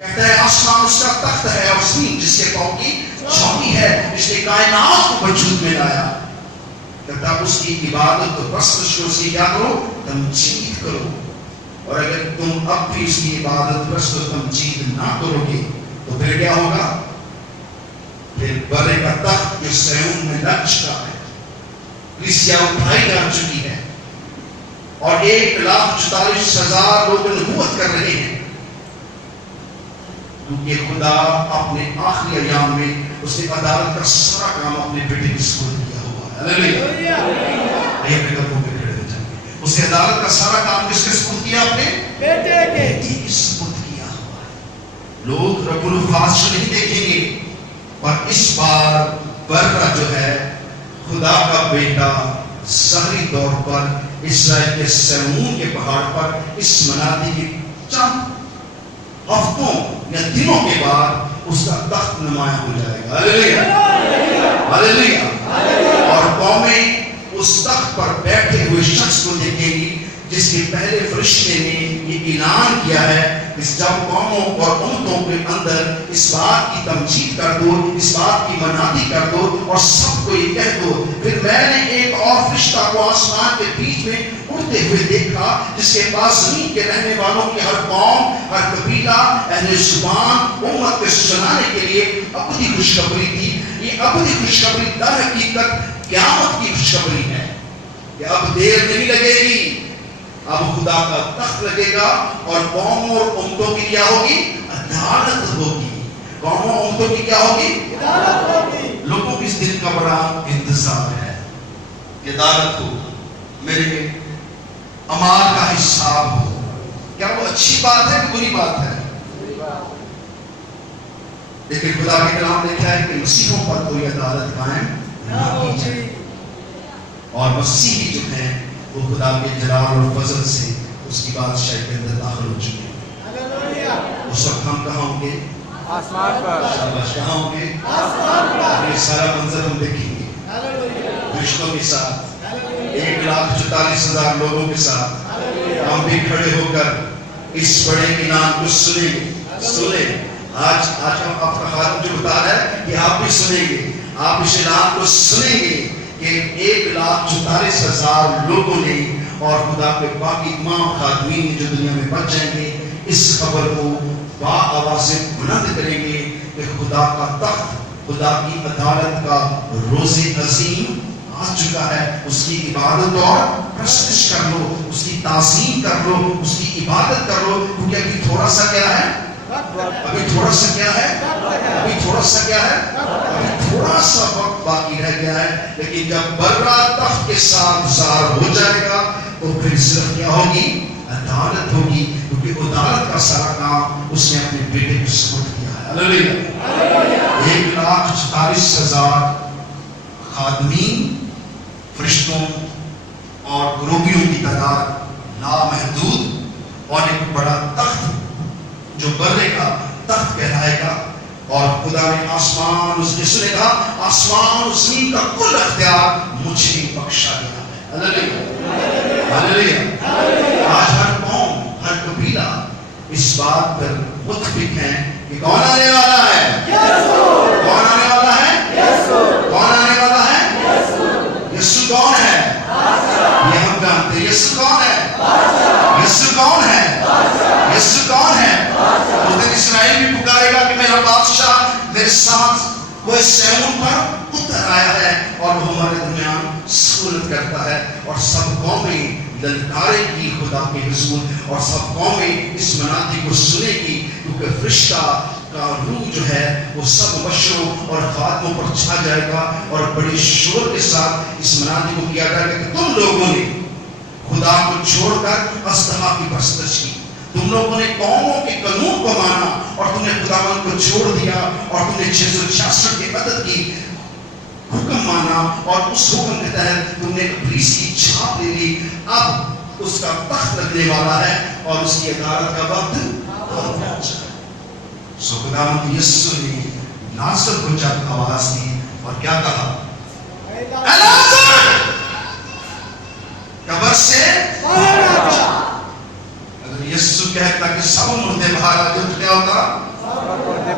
کہتا ہے آسمان اس کا تخت ہے اور زمین جس کے پاؤں کی چوکی ہے، اس نے کائنات کو وجود میں لایا. کہتا ہے اس کی عبادت تو پرستش کو اس کی کیا کرو؟ تمجید کرو. اور اگر تم اب بھی اس کی عبادت پرست و تمجید نہ کرو گے تو پھر کیا ہوگا؟ پھر برے کا تخت جو سیون میں لگ چکا ہے، کلیسیا اٹھائی جا چکی ہے اور 1,44,000 لوگ نبوت کر رہے ہیں، کیونکہ خدا اپنے آخری ایام میں اس نے عدالت کا سارا کام اپنے بیٹے کی سپرد کیا ہوا ہے. ہاللیلویا. اپنے قدموں پہ کھڑے ہو جائیں. اس نے عدالت کا سارا کام کس کے سپرد کیا؟ اپنے بیٹے کی سپرد کیا ہوا ہے. لوگ رب الفاظ نہیں دیکھیں گے، پر اس بار برہ جو ہے خدا کا بیٹا ظاہری طور پر اسرائیل کے سیمون کے پہاڑ پر اس منادی کے چند ہفتوں یا دنوں کے بعد اس کا تخت نمایاں ہو جائے گا. ہاللیلویا ہاللیلویا. اور قومیں اس تخت پر بیٹھے ہوئے شخص کو دیکھیں گی جس کے پہلے فرشتے نے یہ اعلان کیا ہے کہ جب قوموں اور امتوں کے اندر اس بات کی تمجید کر دو، اس بات کی منادی کر دو اور سب کو یہ کہہ دو. پھر میں نے ایک اور فرشتہ کو آسمان کے بیچ میں اڑتے ہوئے دیکھا جس کے پاس زمین کے رہنے والوں کی ہر قوم، ہر قبیلہ، اہل زبان، امت کو سنانے کے لیے ابدی خوشخبری تھی. یہ ابدی خوشخبری در حقیقت قیامت کی خوشخبری ہے کہ اب دیر نہیں لگے گی، اب خدا کا تخت لگے گا اور قوموں اور امتوں کی کیا ہوگی؟ عدالت ہوگی. قوموں اور امتوں کی کیا ہوگی؟ عدالت ہوگی. لوگوں کو اس دن کا بڑا انتظار ہے کہ عدالت ہو، میرے اعمال کا حساب ہو. کیا وہ اچھی بات ہے کہ بری بات ہے؟ لیکن خدا کے کلام نے لکھا ہے کہ مسیحوں پر کوئی عدالت قائم نہ کی جائے، اور مسیحی جو ہیں وہ خدا کے جلال اور فضل سے اس کی بادشاہی کے اندر داخل ہو چکے ہیں. اس وقت ہم کہاں ہوں گے؟ آسمان پر. شاباش. کہاں ہوں گے؟ آسمان پر. یہ سارا منظر ہم دیکھیں گے فرشتوں کے ساتھ، 1,44,000 لوگوں کے ساتھ. ہم بھی کھڑے ہو کر اس بڑے اعلان کو سنیں گے. سنیں. آج ہم آپ کا خادم جو بتا رہا ہے کہ آپ بھی سنیں گے، آپ اس اعلان کو سنیں گے کہ 1,44,000 لوگوں نے اور خدا کے باقی تمام خادمین جو دنیا میں بچ جائیں گے اس خبر کو با آواز بلند کریں گے کہ خدا کا تخت، خدا کی عدالت کا روز عظیم آ چکا ہے. اس کی عبادت اور پرستش کر لو، اس کی تعظیم کر لو، اس کی عبادت کر لو، کیونکہ ابھی تھوڑا سا کیا ہے؟ ابھی تھوڑا سا کیا ہے؟ ابھی تھوڑا سا کیا ہے؟ ابھی تھوڑا سا وقت باقی رہ گیا ہے. لیکن جب برہ تخت کے ساتھ ظاہر ہو جائے گا تو پھر صرف کیا ہوگی؟ عدالت ہوگی، کیونکہ عدالت کا سارا کام اس نے اپنے بیٹے کو سپرد کیا ہے. ہاللیلویا. 1,44,000 خادمین، فرشتوں اور گروپیوں کی تعداد لامحدود، اور ایک بڑا تخت جو برے کا تخت کہلائے گا. اور خدا نے آسمان اس نے کہا آسمان اور زمین کا کل اختیار مجھے بخشا گیا ہے. ہاللیلویا ہاللیلویا. آج ہر قوم، ہر قبیلہ اس بات پر متفق ہیں کہ کون آنے والا ہے؟ کون آنے والا ہے؟ کون آنے والا ہے؟ یسوع کون ہے؟ یہ ہم جانتے ہیں. یسوع کون ہے؟ یسوع کون ہے؟ یسوع کون ہے؟ اس دن اسرائیل بھی پکارے گا کہ میرا بادشاہ میرے ساتھ کوئی سیمون پر اتر آیا ہے اور وہ ہمارے درمیان سہولت کرتا ہے. اور سب قومیں للکارے گی خدا کے حضور، اور سب قومیں اس منادی کو سنے گی، کیونکہ فرشتہ کا روح جو ہے وہ سب مبشروں اور خادموں پر چھا جائے گا اور بڑے شور کے ساتھ اس منادی کو کیا جائے گا کہ تم لوگوں نے خدا کو چھوڑ کر اصطلاح کی پرستش کی، تم لوگوں نے قوموں کے قانون کو مانا اور تم نے خداوند کو چھوڑ دیا، اور تم نے 666 کے عدد کی حکم مانا اور اس حکم کے تحت تم نے ابلیس کی چھاپ لے لی. اب اس کا تخت لگنے والا ہے اور اس کی عدالت کا وقت پہنچا ہے. سو خداوند یسوع نے ناصر کو جب آواز دی اور کیا کہا؟ الازر قبر سے باہر آ جا. اگر یسوع کہتا کہ سب مردے باہر آ جائے تو کیا ہوتا؟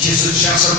666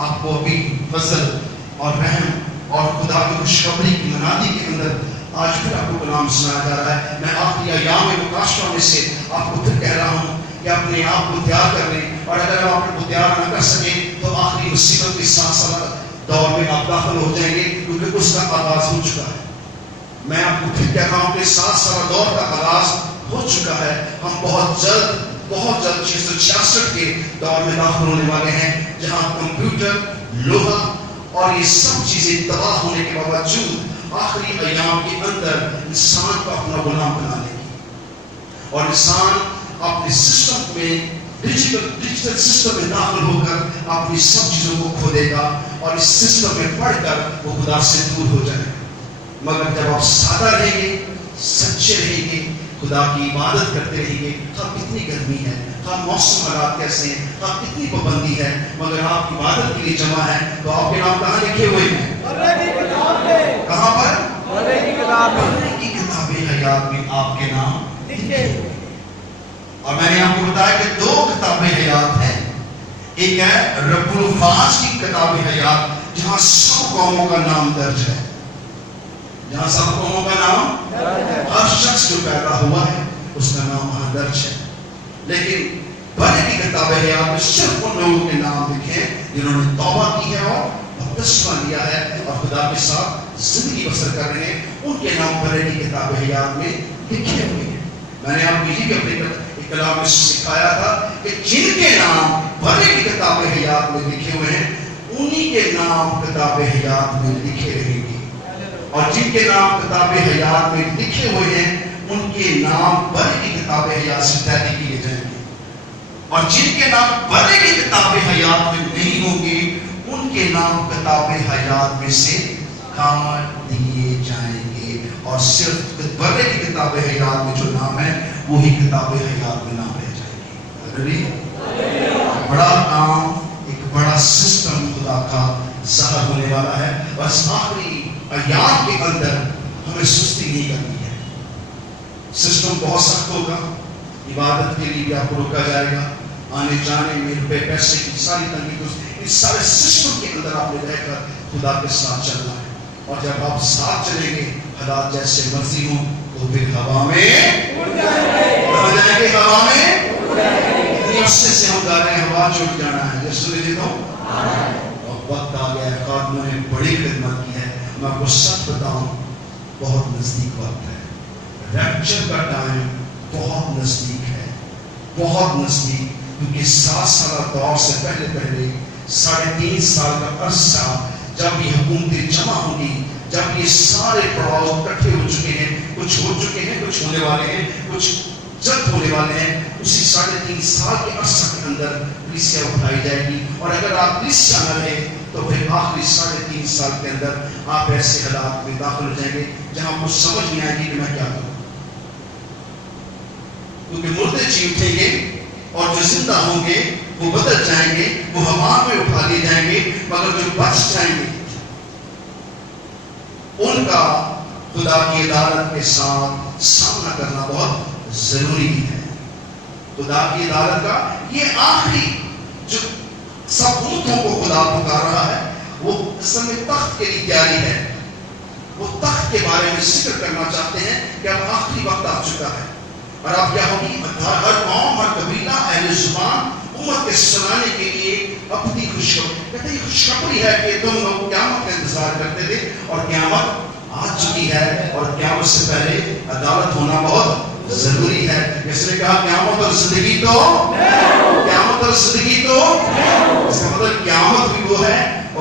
آپ کو ابھی فضل اور رحم اور خدا کی خوشخبری کی منادی کے اندر آج پھر آپ کو کلام سنایا جا رہا ہے. میں آخری ایام مکاشفہ میں سے آپ کو پھر کہہ رہا ہوں کہ اپنے آپ کو تیار کر لیں, اور اگر آپ اپنے کو تیار نہ کر سکیں تو آخری مصیبت کے ساتھ ساتھ دور میں آپ داخل ہو جائیں گے, کیونکہ اس کا آغاز ہو چکا ہے. میں آپ کو پھر کہہ رہا ہوں کہ 7 سالہ دور کا آغاز ہو چکا ہے. ہم بہت جلد 666 کے دور میں داخل ہونے والے ہیں, جہاں کمپیوٹر, لوہا اور یہ سب چیزیں تباہ ہونے کے باوجود آخری ایام کے اندر انسان کو اپنا غلام بنا لے گی, اور انسان اپنے سسٹم میں ڈیجیٹل سسٹم میں داخل ہو کر اپنی سب چیزوں کو کھو دے گا, اور اس سسٹم میں پڑھ کر وہ خدا سے دور ہو جائے گا. مگر جب آپ سادہ رہیں گے, سچے رہیں گے, خدا کی عبادت کرتے رہیں گے, ہاں کتنی گرمی ہے, ہاں موسم حالات کیسے ہیں, ہاں کتنی پابندی ہے, مگر آپ عبادت کے لیے جمع ہیں, تو آپ کے نام کہاں لکھے ہوئے ہیں؟ کہاں پر؟ پڑھنے کی کتاب حیات میں آپ کے نام لکھے ہوئے. اور میں نے آپ کو بتایا کہ 2 کتاب حیات ہیں. ایک ہے رب الفاظ کی کتاب حیات, جہاں سب قوموں کا نام درج ہے, جہاں سب قوموں کا نام, ہر شخص جو پیدا ہوا ہے اس کا نام وہاں درج ہے. لیکن بڑے کی کتاب حیات میں صرف ان لوگوں کے نام لکھے جنہوں نے توبہ کی ہے اور بپتسمہ لیا ہے اور خدا کے ساتھ زندگی بسر کر رہے ہیں. ان کے نام بڑے کی کتاب حیات میں لکھے ہوئے ہیں. میں نے آپ کو یہ بھی اپنے کلام میں سکھایا تھا کہ جن کے نام بڑے کی کتاب حیات میں لکھے ہوئے ہیں, انہی کے نام کتاب حیات میں لکھے رہیں گے, اور جن کے نام کتاب حیات میں لکھے ہوئے ہیں ان کے نام بڑے کی کتاب حیات سے طے کیے جائیں گے, اور جن کے نام بڑے کی کتاب حیات میں نہیں ہوں گے ان کے نام کتاب حیات میں سے کاٹ دیے جائیں گے, اور صرف بڑے کی کتاب حیات میں جو نام ہے وہی کتاب حیات میں نام رہ جائیں گے. بڑا کام, ایک بڑا سسٹم خدا کا ظاہر ہونے والا ہے. بس آخری ایام کے اندر ہمیں سستی نہیں کرنی ہے. سسٹم بہت سخت ہوگا, عبادت کے لیے بھی آپ کو روکا جائے گا, آنے جانے میں روپے پیسے کی ساری تنگی, ان سارے سسٹم کے اندر آپ نے رہ کر خدا کے ساتھ چلنا ہے. اور جب آپ ساتھ چلیں گے حالات جیسے مرضی ہوں تو پھر ہوا میں اڑ جائیں گے, ہوا میں اتنی عرصے سے ہم گا رہے ہیں ہوا چھوٹ جانا ہے. یسوع نے دیتا ہوں, اور وقت آ گیا ہے, خادموں نے بڑی خدمت کی ہے. میں آپ کو سچ بتاؤں, بہت نزدیک وقت ہے. ریپچر کا ٹائم بہت نزدیک ہے, بہت نزدیک, کیونکہ 7 سالہ دور سے پہلے 3.5 سال کا عرصہ جب یہ حکومتیں جمع ہوں گی, جب یہ سارے پڑاؤ اکٹھے ہو چکے ہیں, کچھ ہو چکے ہیں, کچھ ہونے والے ہیں, کچھ جلد ہونے والے ہیں, اسی 3.5 سال کے عرصہ کے اندر کلیسیا اٹھائی جائے گی. اور اگر آپ کلیسیا نہ رہے تو پھر آخری 3.5 سال کے اندر آپ ایسے حالات میں داخل ہو جائیں گے جہاں آپ کو سمجھ نہیں آئے گی کہ میں کیا کروں, کیونکہ مردے جی اٹھیں گے اور جو زندہ ہوں گے وہ بدل جائیں گے, وہ ہوا میں اٹھا لیے جائیں گے, مگر جو بچ جائیں گے ان کا خدا کی عدالت کے ساتھ سامنا کرنا بہت ضروری ہے. خدا کی عدالت کا یہ آخری جو سب امتوں کو خدا پکار رہا ہے, وہ اصل میں تخت کے لیے تیاری ہے. وہ تخت کے بارے میں ذکر کرنا چاہتے ہیں کہ اب آخری وقت آ چکا ہے, اور اب کیا ہوگی, ہر قوم, ہر قبیلہ, اہل زبان امت کے سنانے کے لیے اپنی خوشخبری, کہتے ہیں خوشخبری ہے کہ تم لوگ قیامت کا انتظار کرتے تھے اور قیامت آ چکی ہے, اور قیامت سے پہلے عدالت ہونا بہت ضروری ہے. اس نے کہا قیامت اور زندگی تو, قیامت اور زندگی تو, اس کا مطلب قیامت بھی وہ ہے